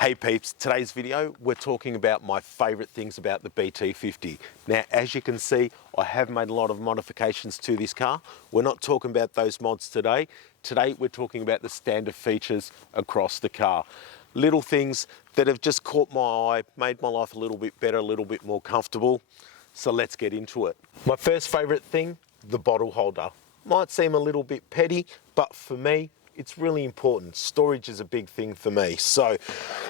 Hey peeps, today's video we're talking about my favourite things about the BT50. Now as you can see, I have made a lot of modifications to this car. We're not talking about those mods today. Today we're talking about the standard features across the car. Little things that have just caught my eye, made my life a little bit better, a little bit more comfortable. So let's get into it. My first favourite thing, the bottle holder. Might seem a little bit petty, but for me, it's really important. Storage is a big thing for me. So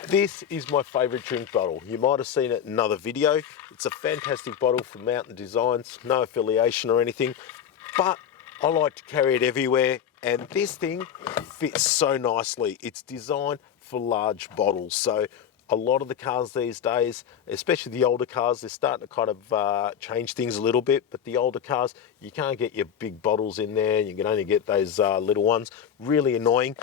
this is my favorite drink bottle. You might have seen it in another video. It's a fantastic bottle from Mountain Designs, no affiliation or anything, but I like to carry it everywhere. And this thing fits so nicely. It's designed for large bottles. So a lot of the cars these days, especially the older cars, they're starting to kind of change things a little bit, but the older cars, you can't get your big bottles in there. You can only get those little ones. Really annoying.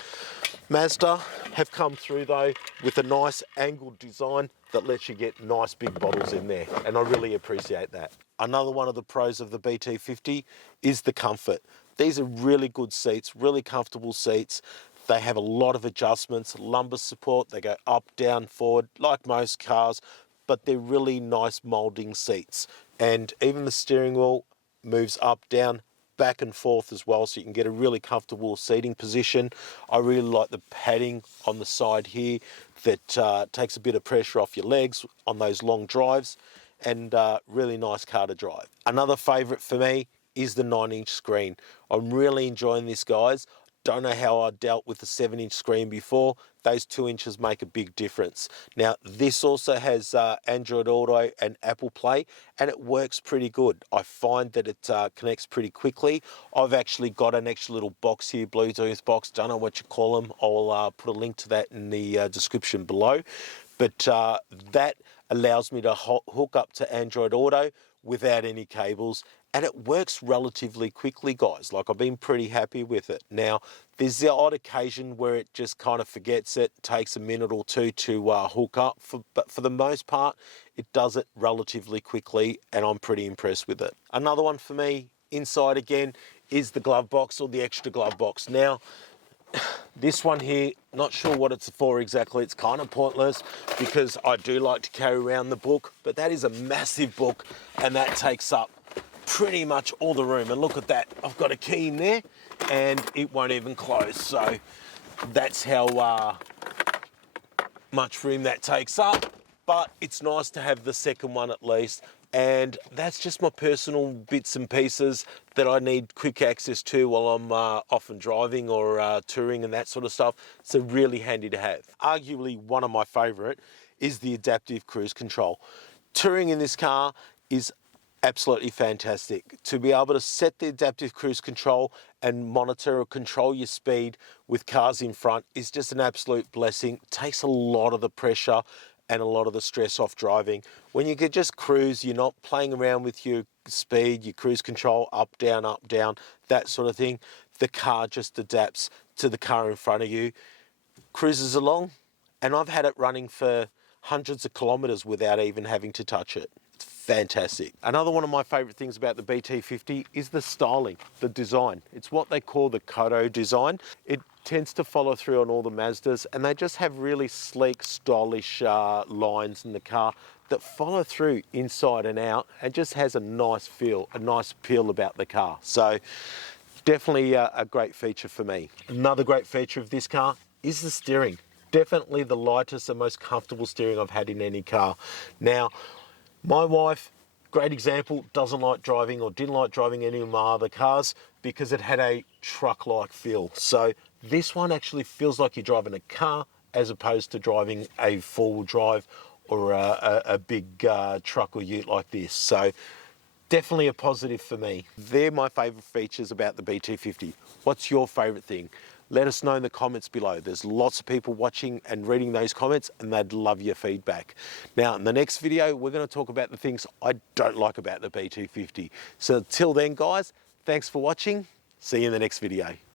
Mazda have come through though with a nice angled design that lets you get nice big bottles in there, and I really appreciate that. Another one of the pros of the BT50 is the comfort. These are really good seats, really comfortable seats. They have a lot of adjustments, lumbar support, they go up, down, forward, like most cars, but they're really nice moulding seats. And even the steering wheel moves up, down, back and forth as well, so you can get a really comfortable seating position. I really like the padding on the side here that takes a bit of pressure off your legs on those long drives, and really nice car to drive. Another favourite for me is the 9-inch screen. I'm really enjoying this, guys. Don't know how I dealt with the 7-inch screen before. Those 2 inches make a big difference. Now this also has Android Auto and Apple Play, and it works pretty good. I find that it connects pretty quickly. I've actually got an extra little box here, Bluetooth box, don't know what you call them. I'll put a link to that in the description below. But that allows me to hook up to Android Auto without any cables, and it works relatively quickly, guys. Like, I've been pretty happy with it. Now there's the odd occasion where it just kind of forgets it, takes a minute or two to hook up, but for the most part it does it relatively quickly, and I'm pretty impressed with it. Another one for me inside again is the glove box, or the extra glove box. Now this one here, not sure what it's for exactly. It's kind of pointless because I do like to carry around the book, but that is a massive book and that takes up pretty much all the room. And look at that, I've got a key in there and it won't even close. So that's how much room that takes up, but it's nice to have the second one at least. And that's just my personal bits and pieces that I need quick access to while I'm often driving or touring and that sort of stuff. So really handy to have. Arguably one of my favourite is the adaptive cruise control. Touring in this car is absolutely fantastic. To be able to set the adaptive cruise control and monitor or control your speed with cars in front is just an absolute blessing. Takes a lot of the pressure and a lot of the stress off driving. When you can just cruise, you're not playing around with your speed, your cruise control, up, down, that sort of thing. The car just adapts to the car in front of you, cruises along, and I've had it running for hundreds of kilometres without even having to touch it. It's fantastic. Another one of my favourite things about the BT50 is the styling, the design. It's what they call the Kodo design. It tends to follow through on all the Mazdas, and they just have really sleek, stylish lines in the car that follow through inside and out, and just has a nice feel, a nice appeal about the car. So definitely a great feature for me. Another great feature of this car is the steering. Definitely the lightest and most comfortable steering I've had in any car. Now, my wife, great example, doesn't like driving or didn't like driving any of my other cars because it had a truck-like feel. So this one actually feels like you're driving a car as opposed to driving a four-wheel drive or a big truck or ute like this. So definitely a positive for me. They're my favourite features about the BT50. What's your favourite thing? Let us know in the comments below. There's lots of people watching and reading those comments, and they'd love your feedback. Now, in the next video, we're going to talk about the things I don't like about the BT50. So until then, guys, thanks for watching. See you in the next video.